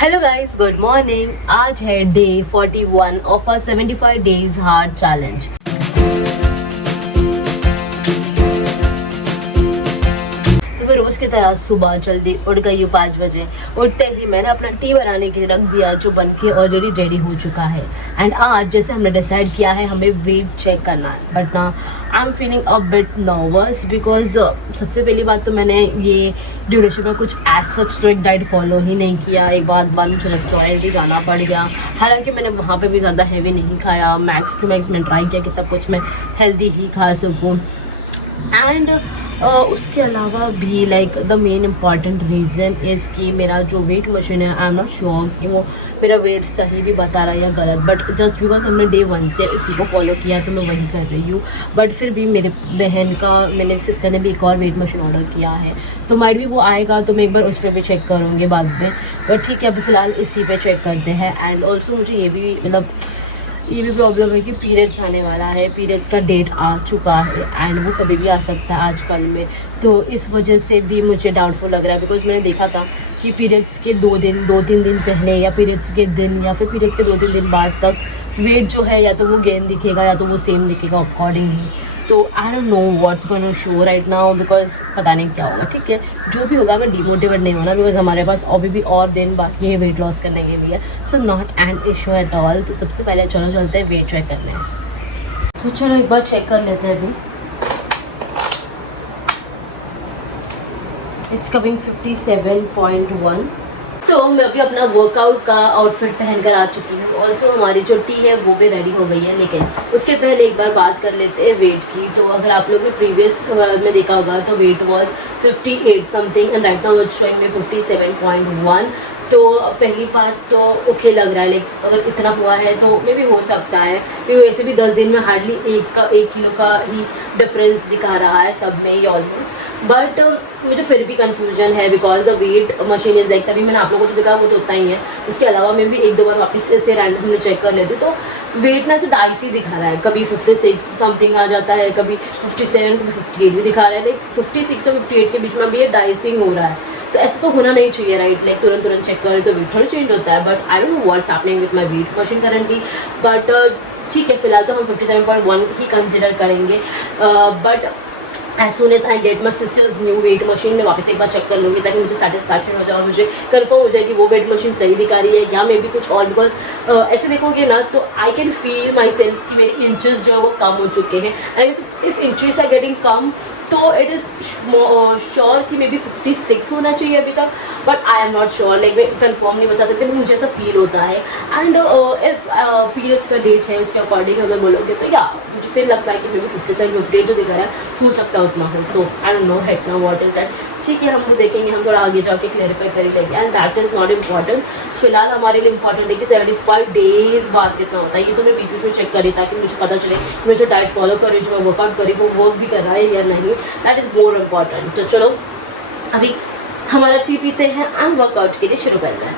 Hello guys, good morning. आज है day 41 of a 75 days hard challenge. तो मैं रोज की तरह सुबह जल्दी उठ गई हूँ 5 बजे। उठते ही मैंने अपना टी बनाने के लिए रख दिया, जो बन के ऑलरेडी रेडी हो चुका है। एंड आज जैसे हमने डिसाइड किया है, हमें वेट चेक करना है। बट ना I am feeling a bit nervous because सबसे पहली बात तो मैंने ये ड्यूरेशन में कुछ as such strict diet follow ही नहीं किया। एक बात बाद मुझे रेस्टोरेंट भी जाना पड़ गया। हालांकि मैंने वहाँ पे भी ज़्यादा हैवी नहीं खाया, मैक्स टू मैक्स मैंने ट्राई किया कि तब कुछ मैं हेल्दी ही खा सकूँ। एंड उसके अलावा भी like the main important reason is कि मेरा जो वेट मशीन है, आई एम नॉट श्योर कि वो मेरा वेट सही भी बता रहा है या गलत। बट जस्ट बिकॉज हमने डे 1 से उसी को फॉलो किया तो मैं वही कर रही हूँ। बट फिर भी मेरे बहन का, मेरे सिस्टर ने भी एक और वेट मशीन ऑर्डर किया है, तो माइट भी वो आएगा तो मैं एक बार उस पर भी चेक करूँगी बाद में। बट ठीक है, अभी फ़िलहाल इसी पे चेक करते हैं। एंड ऑल्सो मुझे ये भी प्रॉब्लम है कि पीरियड्स आने वाला है, पीरियड्स का डेट आ चुका है एंड वो कभी भी आ सकता है आजकल में। तो इस वजह से भी मुझे डाउटफुल लग रहा है बिकॉज मैंने देखा था कि पीरियड्स के 2-3 दिन पहले या पीरियड्स के दिन या फिर पीरियड्स के 2-3 दिन बाद तक वेट जो है या तो वो गेन दिखेगा या तो वो सेम दिखेगा अकॉर्डिंगली। तो आई don't know what's gonna show right now because पता नहीं क्या होगा। ठीक है, जो भी होगा मैं डिमोटिवेट नहीं होना बिकॉज हमारे पास अभी भी और दिन बाकी है वेट लॉस करने के लिए। So not an issue at all. तो सबसे पहले चलो चलते हैं वेट चेक करने। तो चलो एक बार चेक कर लेते हैं। अभी इट्स कमिंग 57.1। तो मैं अभी अपना वर्कआउट का आउटफिट पहन कर आ चुकी हूँ। ऑल्सो हमारी जो टी है वो भी रेडी हो गई है, लेकिन उसके पहले एक बार बात कर लेते हैं वेट की। तो अगर आप लोगों ने प्रीवियस में देखा होगा तो wait was 58 something and right now it's showing में 57.1। तो पहली बात तो ओके लग रहा है, लाइक अगर इतना हुआ है तो मे भी हो सकता है, क्योंकि वैसे भी 10 दिन में हार्डली 1 किलो का ही डिफरेंस दिखा रहा है सब में ही ऑलमोस्ट। बट मुझे फिर भी कन्फ्यूजन है because the weight machine is like, तभी मैंने आप लोगों को जो दिखा वो तो उतना ही है। उसके अलावा मैं भी 1-2 बार वापस से रैंडमली चेक कर लेती तो वेट ना से डाइसी दिखा रहा है। कभी 56 समथिंग आ जाता है, कभी 57, कभी 58 भी दिखा रहा है। लाइक 56 और 58 के बीच में भी ये डाइसिंग हो रहा है। तो ऐसा तो होना नहीं चाहिए राइट, लाइक तुरंत चेक करें तो वेट थोड़ा चेंज होता है। But I don't know what's happening with my weight machine currently. But ठीक है, फिलहाल तो हम 57.1 ही कंसिडर करेंगे। But as soon as I get my sister's new weight machine, मैं वापस एक बार चेक कर लूँगी ताकि मुझे सेटिस्फैक्शन हो जाए और मुझे कंफर्म हो जाए कि वो वेट मशीन सही दिखा रही है या मे भी कुछ और। बिकॉज ऐसे देखोगे ना तो I can feel my self कि मेरे इंचेस जो है वो कम हो चुके हैं। And if inches are getting कम तो इट इज़ श्योर कि मे बी 56 होना चाहिए अभी तक। But I am not sure, like मैं कंफर्म नहीं बता सकती, मुझे ऐसा फील होता है। एंड इफ़ पीरियड्स का डेट है उसके अकॉर्डिंग अगर बोलोगे तो या मुझे फिर लगता है कि मे बी 57-58 जो दिखा रहा है हो सकता है उतना हो। तो आई don't no hate now what is that. ठीक है, हम वो देखेंगे, हम थोड़ा आगे जाके क्लैरिफाई कर लेंगे। And that is not important. फिलहाल हमारे लिए इंपॉर्टेंट है कि 75 डेज़ बाद कितना होता है। ये तो मैं बीच में चेक करी ताकि मुझे पता चले मैं जो डाइट फॉलो कर रही हूँ, जो मैं वर्कआउट करी वो वर्क भी कर रहा है या नहीं। That is more important. तो चलो अभी हमारा टी पीते हैं एंड वर्कआउट के लिए शुरू करते हैं।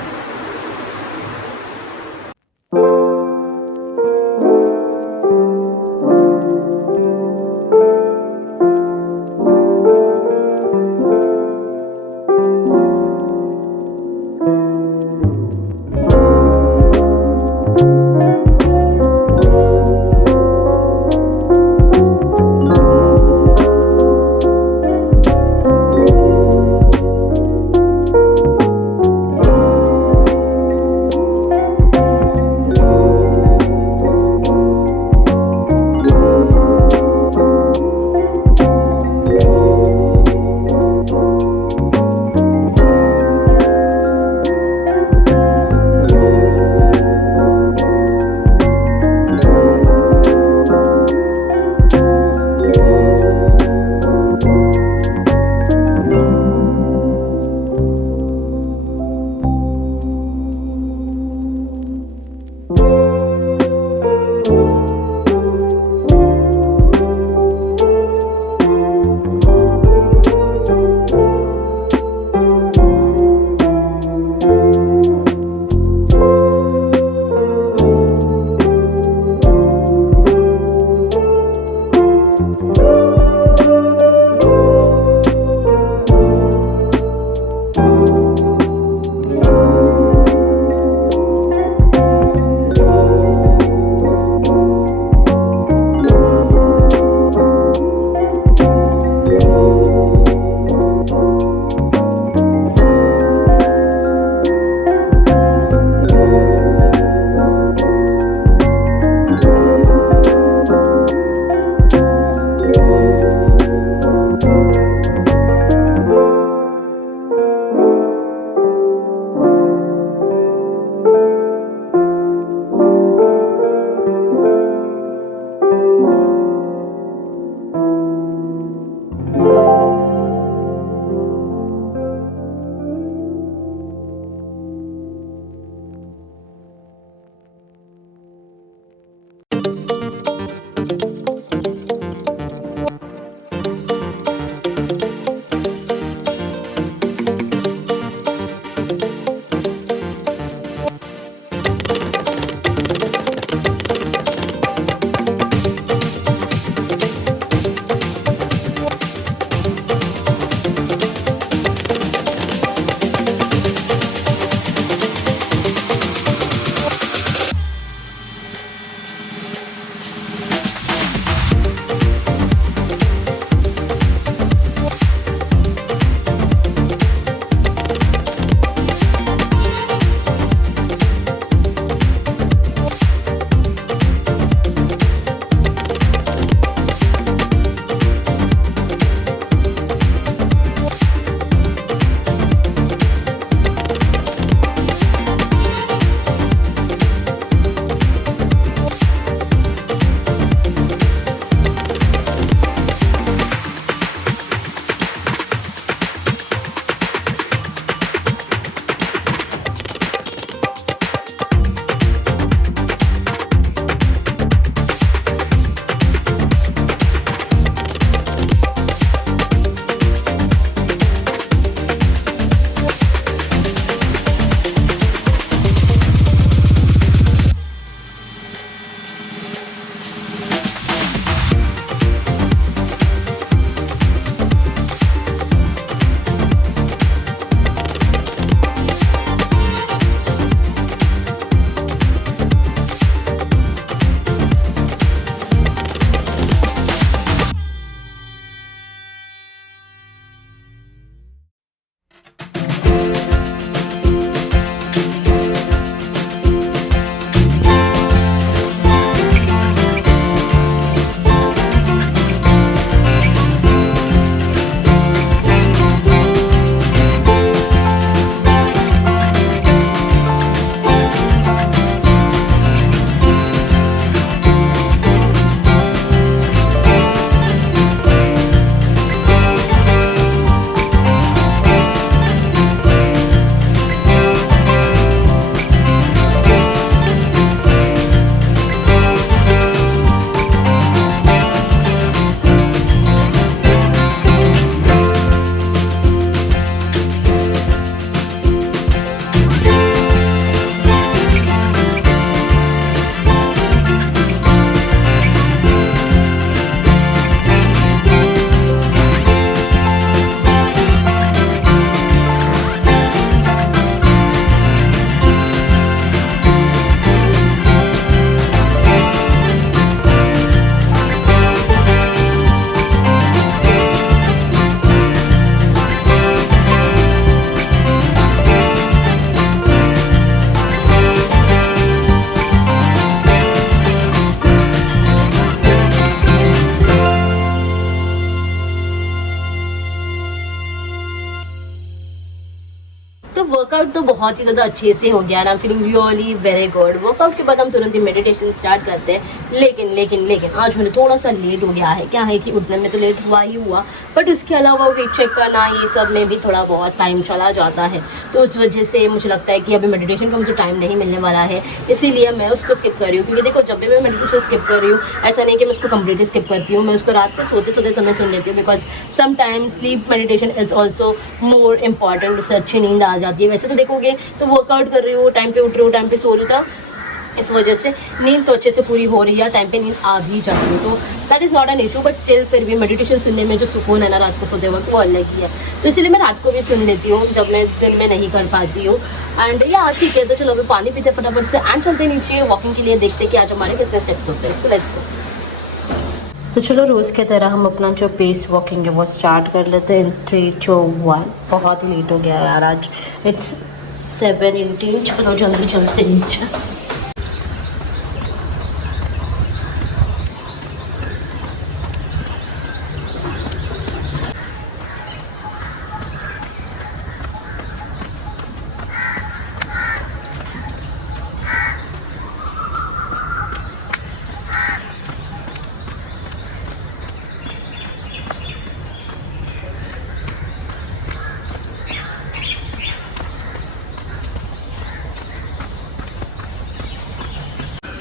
बहुत ही ज़्यादा अच्छे से हो गया, आई am feeling really very good. Workout के बाद हम तुरंत ही मेडिटेशन स्टार्ट करते हैं, लेकिन आज मैंने थोड़ा सा लेट हो गया है। क्या है कि उठने में तो लेट हुआ ही हुआ, बट उसके अलावा वेट चेक करना ये सब में भी थोड़ा बहुत टाइम चला जाता है, तो उस वजह से मुझे लगता है कि अभी मेडिटेशन का मुझे टाइम नहीं मिलने वाला है, इसीलिए मैं उसको स्किप कर रही हूँ। क्योंकि देखो, जब भी मैं मेडिटेशन स्किप कर रही हूँ, ऐसा नहीं कि मैं उसको कम्प्लीटली स्किप करती हूँ, मैं उसको रात को सोते समय सुन लेती हूँ, because sometimes sleep meditation is also more important. उससे अच्छी नींद आ जाती है। वैसे तो देखोगे तो वर्कआउट कर रही हूँ, टाइम पे उठ रही हूँ, टाइम पे सो रही हूँ, इस वजह से नींद तो अच्छे से पूरी हो रही है, टाइम पे नींद आ भी जाती है, तो that is not an issue. But still फिर भी मेडिटेशन सुनने में जो सुकून है ना रात को सोते वक्त, वो अलग ही है। तो इसलिए मैं रात को भी सुन लेती हूँ जब मैं दिन में नहीं कर पाती हूँ। एंड या ठीक है, तो चलो अभी पानी पीते फटाफट से एंड चलते नीचे वॉकिंग के लिए, देखते कि आज हमारे कितने स्टेप्स होते हैं। So let's go. तो चलो रोज़ की तरह हम अपना जो पेस वॉकिंग है वो स्टार्ट कर लेते हैं इन 3, 2, 1। बहुत लेट हो गया यार, आज इट्स 7:18। चलो जल्दी चलते नीचे।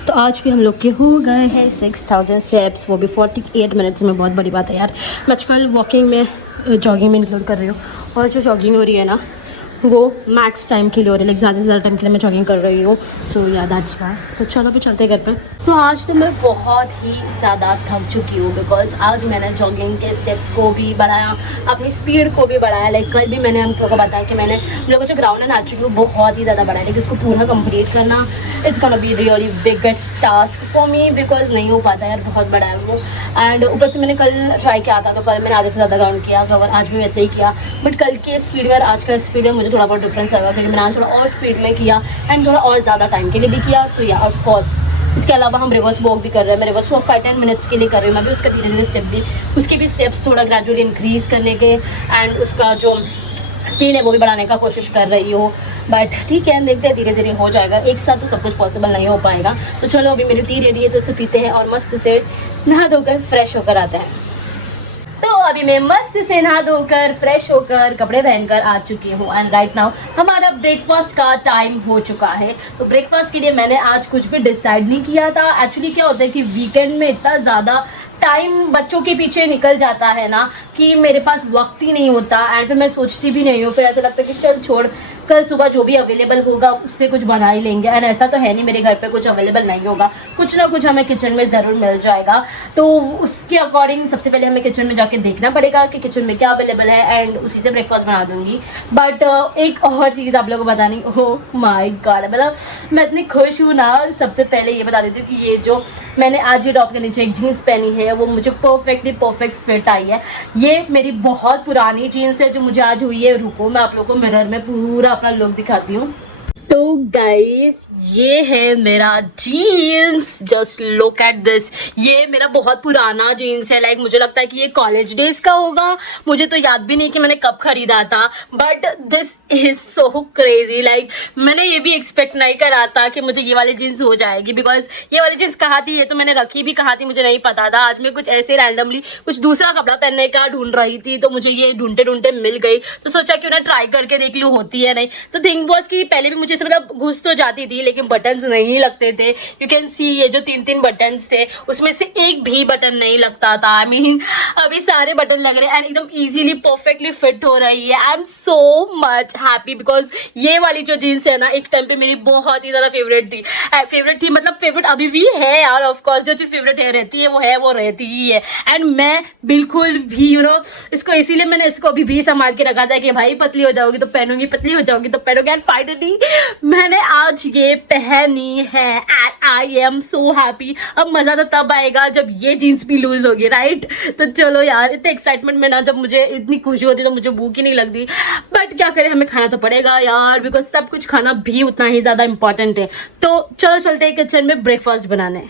तो आज भी हम लोग के हो गए हैं 6000 स्टेप्स, वो भी 48 मिनट्स में। बहुत बड़ी बात है यार। मैं आजकल वॉकिंग में जॉगिंग में इंक्लूड कर रही हूँ, और जो जॉगिंग हो रही है ना वो मैक्स टाइम के लिए हो रही है, लाइक ज़्यादा से ज़्यादा टाइम के लिए मैं जॉगिंग कर रही हूँ। सो याद आज बार तो चलो भी चलते घर पर। तो आज तो मैं बहुत ही ज़्यादा थक चुकी हूँ, बिकॉज आज मैंने जॉगिंग के स्टेप्स को भी बढ़ाया, अपनी स्पीड को भी बढ़ाया। लाइक कल भी मैंने हम लोगों को बताया कि मैंने हम लोगों को जो ग्राउंड है ना चुकी वो बहुत ही ज़्यादा बढ़ाया, लेकिन उसको पूरा कंप्लीट करना it's gonna be really biggest task for me, because नहीं हो पाता यार, बहुत बड़ा है वो। एंड ऊपर से मैंने कल ट्राई किया था, तो कल मैंने आधे से ज़्यादा ग्राउंड किया कवर, आज भी वैसे ही किया। बट कल के स्पीड में और आज का स्पीड में मुझे थोड़ा बहुत डिफरेंस लगा, क्योंकि मैंने आज थोड़ा और स्पीड में किया एंड थोड़ा और ज़्यादा टाइम के लिए भी किया। सो या ऑफ कोर्स इसके अलावा हम रिवर्स वॉक भी कर रहे हैं। मैं रिवर्स वॉक 5-10 मिनट्स के लिए कर रही हूँ। मैं भी उसका धीरे धीरे स्टेप भी उसके भी स्टेप्स थोड़ा ग्रेजुअली इंक्रीज़ करने के एंड उसका जो स्पीड है वो भी बढ़ाने का कोशिश कर रही हो। बट ठीक है, देखते हैं, धीरे धीरे हो जाएगा। एक साथ तो सब कुछ पॉसिबल नहीं हो पाएगा। तो चलो अभी मेरी टी रेडी है, तो इसे पीते हैं और मस्त से नहा धोकर फ्रेश होकर आते हैं। तो अभी मैं मस्त से नहा धोकर फ्रेश होकर कपड़े पहनकर आ चुकी हूँ एंड राइट नाउ हमारा ब्रेकफास्ट का टाइम हो चुका है। तो ब्रेकफास्ट के लिए मैंने आज कुछ भी डिसाइड नहीं किया था। एक्चुअली क्या होता है कि वीकेंड में इतना ज़्यादा टाइम बच्चों के पीछे निकल जाता है ना कि मेरे पास वक्त ही नहीं होता एंड फिर मैं सोचती भी नहीं हूँ। फिर ऐसा लगता है कि चल छोड़, कल सुबह जो भी अवेलेबल होगा उससे कुछ बना ही लेंगे। एंड ऐसा तो है नहीं मेरे घर पे कुछ अवेलेबल नहीं होगा, कुछ ना कुछ हमें किचन में ज़रूर मिल जाएगा। तो उसके अकॉर्डिंग सबसे पहले हमें किचन में जाके देखना पड़ेगा कि किचन में क्या अवेलेबल है एंड उसी से ब्रेकफास्ट बना दूँगी। बट एक और चीज़ आप लोगों को बतानी, ओह माय गॉड, मतलब मैं इतनी खुश हूँ ना। सबसे पहले ये बता देती हूँ कि ये जो मैंने आज ये टॉप के नीचे एक जीन्स पहनी है वो मुझे परफेक्ट फिट आई है। ये मेरी बहुत पुरानी जीन्स है जो मुझे आज हुई है। रुको मैं आप लोगों को मिरर में पूरा अपना लुक दिखाती हूँ। तो गाइस ये है मेरा jeans, just look at this. ये मेरा बहुत पुराना जीन्स है, लाइक मुझे लगता है कि ये कॉलेज डेज का होगा। मुझे तो याद भी नहीं कि मैंने कब खरीदा था, but this is so crazy. Like मैंने ये भी एक्सपेक्ट नहीं करा था कि मुझे ये वाली जीन्स हो जाएगी, बिकॉज ये वाली जीन्स कहाँ थी, ये तो मैंने रखी भी कहाँ थी मुझे नहीं पता था। आज मैं कुछ ऐसे रैंडमली कुछ दूसरा कपड़ा पहनने का ढूंढ रही थी, तो मुझे ये ढूंढते ढूंढते मिल गई। तो सोचा कि उन्हें ट्राई करके देख लूँ होती है नहीं। तो थिंक वॉज कि पहले भी मुझे मतलब घुस तो जाती थी, लेकिन बटन्स नहीं लगते थे। यू कैन सी ये जो 3-3 बटन्स थे उसमें से एक भी बटन नहीं लगता था। आई मीन अभी सारे बटन लग रहे हैं एंड एकदम इजीली परफेक्टली फिट हो रही है। आई am so much happy, because ये वाली जो जीन्स है ना एक टाइम पे मेरी बहुत ही ज़्यादा फेवरेट थी। मतलब फेवरेट अभी भी है यार। ऑफकोर्स जो चीज़ फेवरेट है रहती है वो रहती ही है। एंड मैं बिल्कुल भी इसको इसीलिए मैंने इसको अभी भी संभाल के रखा था कि भाई पतली हो जाओगी तो पहनूंगी, पतली हो जाओगी तो पहनोगे। एंड फाइनली मैंने आज ये पहनी है and I am so happy. अब मज़ा तो तब आएगा जब ये जीन्स भी लूज होगी, राइट। तो चलो यार, इतने एक्साइटमेंट में ना जब मुझे इतनी खुशी होती तो मुझे भूख ही नहीं लगती। बट क्या करें, हमें खाना तो पड़ेगा यार, बिकॉज सब कुछ खाना भी उतना ही ज़्यादा इंपॉर्टेंट है। तो चलो चलते हैं किचन में ब्रेकफास्ट बनाने।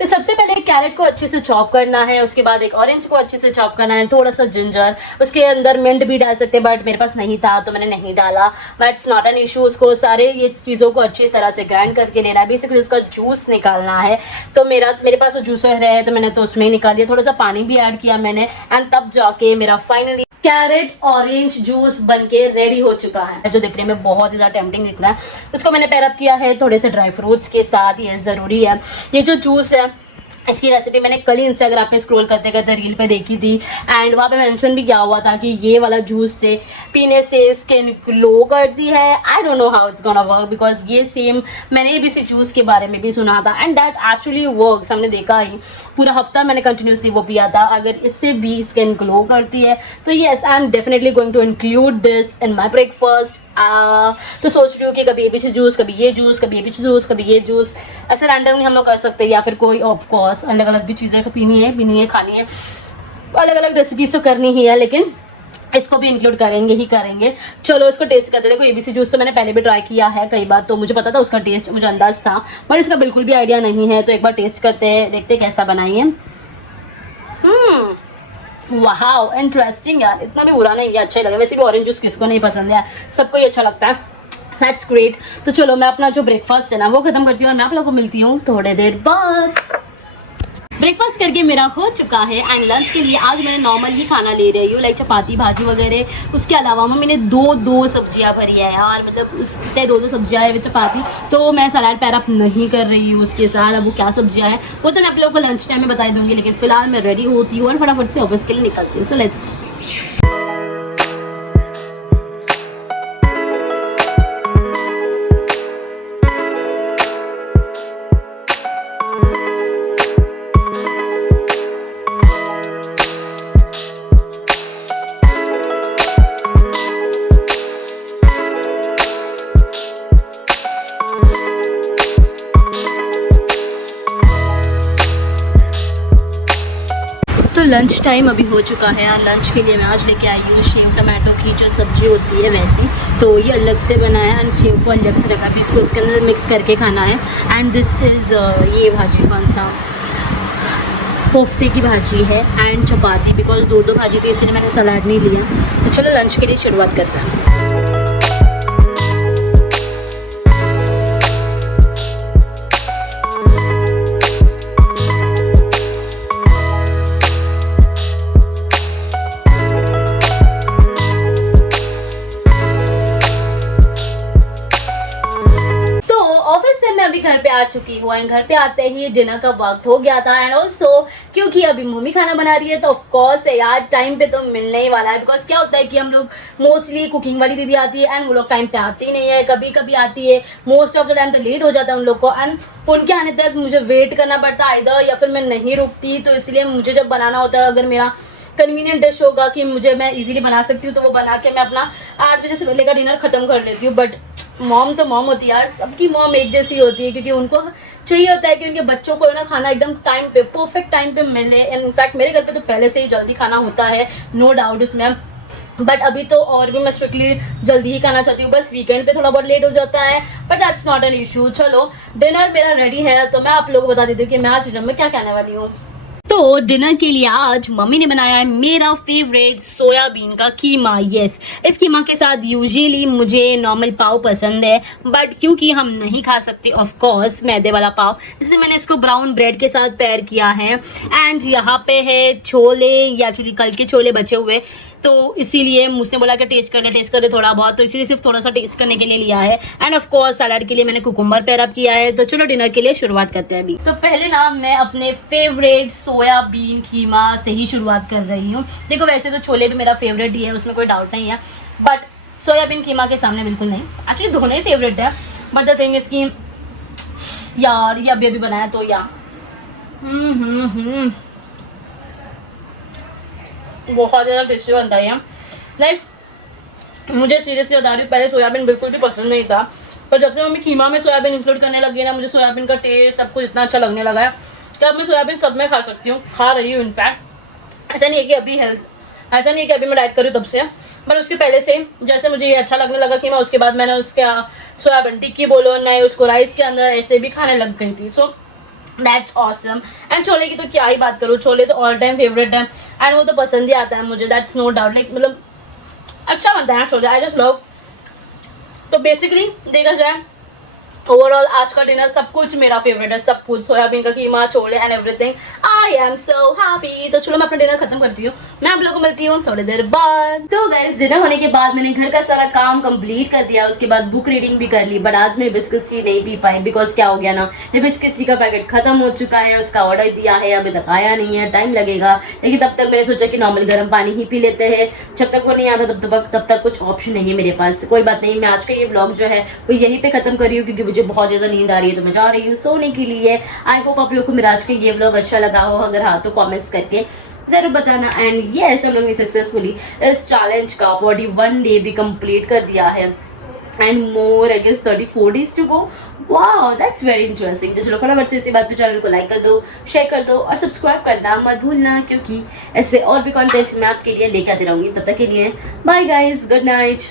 तो सबसे पहले कैरेट को अच्छे से चॉप करना है, उसके बाद एक ऑरेंज को अच्छे से चॉप करना है, थोड़ा सा जिंजर, उसके अंदर मिंट भी डाल सकते हैं बट मेरे पास नहीं था तो मैंने नहीं डाला, but it's not an issue. उसको सारे ये चीज़ों को अच्छी तरह से ग्राइंड करके लेना है, बेसिकली उसका जूस निकालना है। तो मेरे पास जो जूसर है तो मैंने तो उसमें ही निकाल दिया, थोड़ा सा पानी भी ऐड किया मैंने, एंड तब जाके मेरा फाइनली कैरेट ऑरेंज जूस बनके रेडी हो चुका है, जो दिखने में बहुत ही ज्यादा टेम्पटिंग दिख रहा है। उसको मैंने पैर अप किया है थोड़े से ड्राई फ्रूट्स के साथ, ये ज़रूरी है। ये जो जूस है इसकी रेसिपी मैंने कल ही इंस्टाग्राम पे स्क्रॉल करते करते रील पे देखी थी, एंड वहाँ पे मेंशन भी किया हुआ था कि ये वाला जूस से पीने से स्किन ग्लो करती है। आई don't know how it's gonna work, because ये सेम मैंने एबीसी जूस के बारे में भी सुना था एंड दैट एक्चुअली वर्क्स। हमने देखा ही, पूरा हफ्ता मैंने कंटिन्यूसली वो पिया था। अगर इससे भी स्किन ग्लो करती है तो yes, I am definitely going to include this in my breakfast. तो सोच रही हूँ कि कभी एबीसी जूस, कभी ये जूस, कभी एबीसी जूस, कभी ये जूस, ऐसे रैंडमली हम लोग कर सकते हैं, या फिर कोई ऑफ कोर्स अलग अलग भी चीज़ें पीनी है खानी है, अलग अलग रेसिपीज तो करनी ही है, लेकिन इसको भी इंक्लूड करेंगे ही करेंगे। चलो इसको टेस्ट करते हैं। देखो एबीसी जूस तो मैंने पहले भी ट्राई किया है कई बार, तो मुझे पता था उसका टेस्ट, मुझे अंदाज था, पर इसका बिल्कुल भी आइडिया नहीं है। तो एक बार टेस्ट करते हैं, देखते हैं कैसा बनाइए। वाह, इंटरेस्टिंग यार, इतना भी बुरा नहीं है, अच्छा ही लगा। वैसे भी ऑरेंज जूस किसको नहीं पसंद है, सबको ही अच्छा लगता है। That's great. तो चलो मैं अपना जो ब्रेकफास्ट है ना वो खत्म करती हूँ और मैं आप लोगों को मिलती हूँ थोड़े देर बाद। ब्रेकफास्ट करके मेरा हो चुका है एंड लंच के लिए आज मैंने नॉर्मल ही खाना ले रही हूँ, लाइक चपाती भाजी वगैरह। उसके अलावा मम्मी ने दो सब्जियाँ भरी है यार, मतलब उसके दो सब्जियाँ है विद चपाती। तो मैं सलाद पैर अप नहीं कर रही हूँ उसके साथ। अब वो क्या सब्जियाँ हैं वो तो मैं आप लोगों को लंच टाइम में बता दूँगी, लेकिन फिलहाल मैं रेडी होती हूँ और फटाफट से ऑफिस के लिए निकलती हूँ। So let's go. तो लंच टाइम अभी हो चुका है और लंच के लिए मैं आज लेके आई हूँ सेव टमाटो की जो सब्ज़ी होती है वैसी। तो ये अलग से बनाया है एंड सेव को अलग से रखा, फिर इसको इसके अंदर मिक्स करके खाना है। एंड दिस इज़ ये भाजी कौन सा, कोफ्ते की भाजी है एंड चपाती, बिकॉज दो भाजी थी इसलिए मैंने सलाद नहीं लिया। तो चलो लंच के लिए शुरुआत करते हैं। अभी घर पे आ चुकी हूँ एंड घर पे आते ही डिनर का वक्त हो गया था। एंड ऑल्सो क्योंकि अभी मम्मी खाना बना रही है तो ऑफ कोर्स यार टाइम पे तो मिलने ही वाला है। बिकॉज क्या होता है कि हम लोग मोस्टली कुकिंग वाली दीदी आती है एंड वो लोग टाइम पे आती ही नहीं है, कभी कभी आती है, मोस्ट ऑफ द टाइम तो लेट हो जाता है उन लोग को एंड उनके आने तक मुझे वेट करना पड़ता है इधर, या फिर मैं नहीं रुकती। तो इसलिए मुझे जब बनाना होता है, अगर मेरा कन्वीनियंट डिश होगा कि मैं इजीली बना सकती हूँ तो वो बना के मैं अपना 8 बजे से पहले का डिनर खत्म कर लेती हूँ। बट मॉम तो मॉम होती है यार, सबकी मॉम एक जैसी होती है, क्योंकि उनको चाहिए होता है कि उनके बच्चों को ना खाना एकदम टाइम पे, परफेक्ट टाइम पे मिले। इनफैक्ट मेरे घर पे तो पहले से ही जल्दी खाना होता है, नो डाउट इसमें। बट अभी तो और भी मैं स्ट्रिक्टली जल्दी ही खाना चाहती हूँ, बस वीकेंड पे थोड़ा बहुत लेट हो जाता है, but that's not an issue. चलो डिनर मेरा रेडी है, तो मैं आप लोगों को बता देती हूँ कि मैं आज डिनर में क्या कहने वाली हूँ। तो डिनर के लिए आज मम्मी ने बनाया है मेरा फेवरेट सोयाबीन का कीमा। यस, इस कीमा के साथ यूजुअली मुझे नॉर्मल पाव पसंद है, बट क्योंकि हम नहीं खा सकते ऑफ कोर्स मैदे वाला पाव, इसलिए मैंने इसको ब्राउन ब्रेड के साथ पेयर किया है। एंड यहाँ पे है छोले, या एक्चुअली कल के छोले बचे हुए, तो इसीलिए मुझसे बोला कि टेस्ट कर ले थोड़ा बहुत, तो इसीलिए सिर्फ थोड़ा सा टेस्ट करने के लिए लिया है। एंड ऑफ कोर्स सलाद के लिए मैंने कुकुम्बर पेयर अप किया है। तो चलो डिनर के लिए शुरुआत करते हैं अभी। तो पहले ना मैं अपने फेवरेट सोयाबीन कीमा से ही शुरुआत कर रही हूँ। देखो वैसे तो छोले भी मेरा फेवरेट ही है, उसमें कोई डाउट नहीं है, बट सोयाबीन कीमा के सामने बिल्कुल नहीं। एक्चुअली दोनों ही फेवरेट है, बट द थिंग इज कि यार ये अभी बनाया तो यार बहुत ज़्यादा टेस्टी बनता है। लाइक मुझे सीरियसली बता रही हूँ, पहले सोयाबीन बिल्कुल भी पसंद नहीं था, पर जब से मम्मी कीमा में सोयाबीन इंक्लूड करने लगी ना, मुझे सोयाबीन का टेस्ट सब कुछ इतना अच्छा लगने लगा है कि अब मैं सोयाबीन सब में खा सकती हूँ, खा रही हूँ। इनफैक्ट ऐसा नहीं है कि अभी मैं डाइट करूँ तब से, बट उसके पहले से जैसे मुझे ये अच्छा लगने लगा कीमा, उसके बाद मैंने उसका सोयाबीन टिक्की बोलो नहीं, उसको राइस के अंदर ऐसे भी खाने लग गई थी। So that's awesome. And chole की तो क्या ही बात करूँ, छोले तो ऑल टाइम फेवरेट है एंड वो तो पसंद ही आता है मुझे, दैट्स नो डाउट। लाइक मतलब अच्छा बनता है छोले, आई जस्ट लव। तो बेसिकली देखा जाए ओवरऑल आज का डिनर सब कुछ मेरा फेवरेट है, सब कुछ, सोयाबीन का कीमा, chole and everything. I am so happy. तो चलो मैं अपना डिनर खत्म करती हूँ, मैं आप लोगों को मिलती हूँ थोड़ी देर बाद। तो गाइस डिनर होने के बाद मैंने घर का सारा काम कंप्लीट कर दिया, उसके बाद बुक रीडिंग भी कर ली। बट आज मैं बिस्किट टी नहीं पी पाई बिकॉज क्या हो गया ना, ये बिस्किट टी का पैकेट खत्म हो चुका है, उसका ऑर्डर दिया है, अभी तक आया नहीं है, टाइम लगेगा। लेकिन तब तक मैंने सोचा कि नॉर्मल गर्म पानी ही पी लेते हैं, जब तक वो नहीं आता तब तक कुछ ऑप्शन नहीं है मेरे पास। कोई बात नहीं, मैं आज का ये व्लॉग जो है वो यहीं पे खत्म कर रही हूँ क्योंकि मुझे बहुत ज्यादा नींद आ रही है, तो मैं जा रही हूँ सोने के लिए। आई होप आप लोग को मेरा आज का ये व्लॉग अच्छा लगा हो, अगर हाँ तो कमेंट्स करके जरूर बताना। एंड यस हम लोग ने सक्सेसफुली इस चैलेंज का 41 डे भी कंप्लीट कर दिया है and more I guess 34 days to go. Wow that's very interesting. तो चलो फटाफट से इसी बात पे चैनल को लाइक कर दो, शेयर कर दो और सब्सक्राइब करना मत भूलना, क्योंकि ऐसे और भी कंटेंट मैं आपके लिए लेके आती रहूंगी। तब तक के लिए बाय गाइस, गुड नाइट।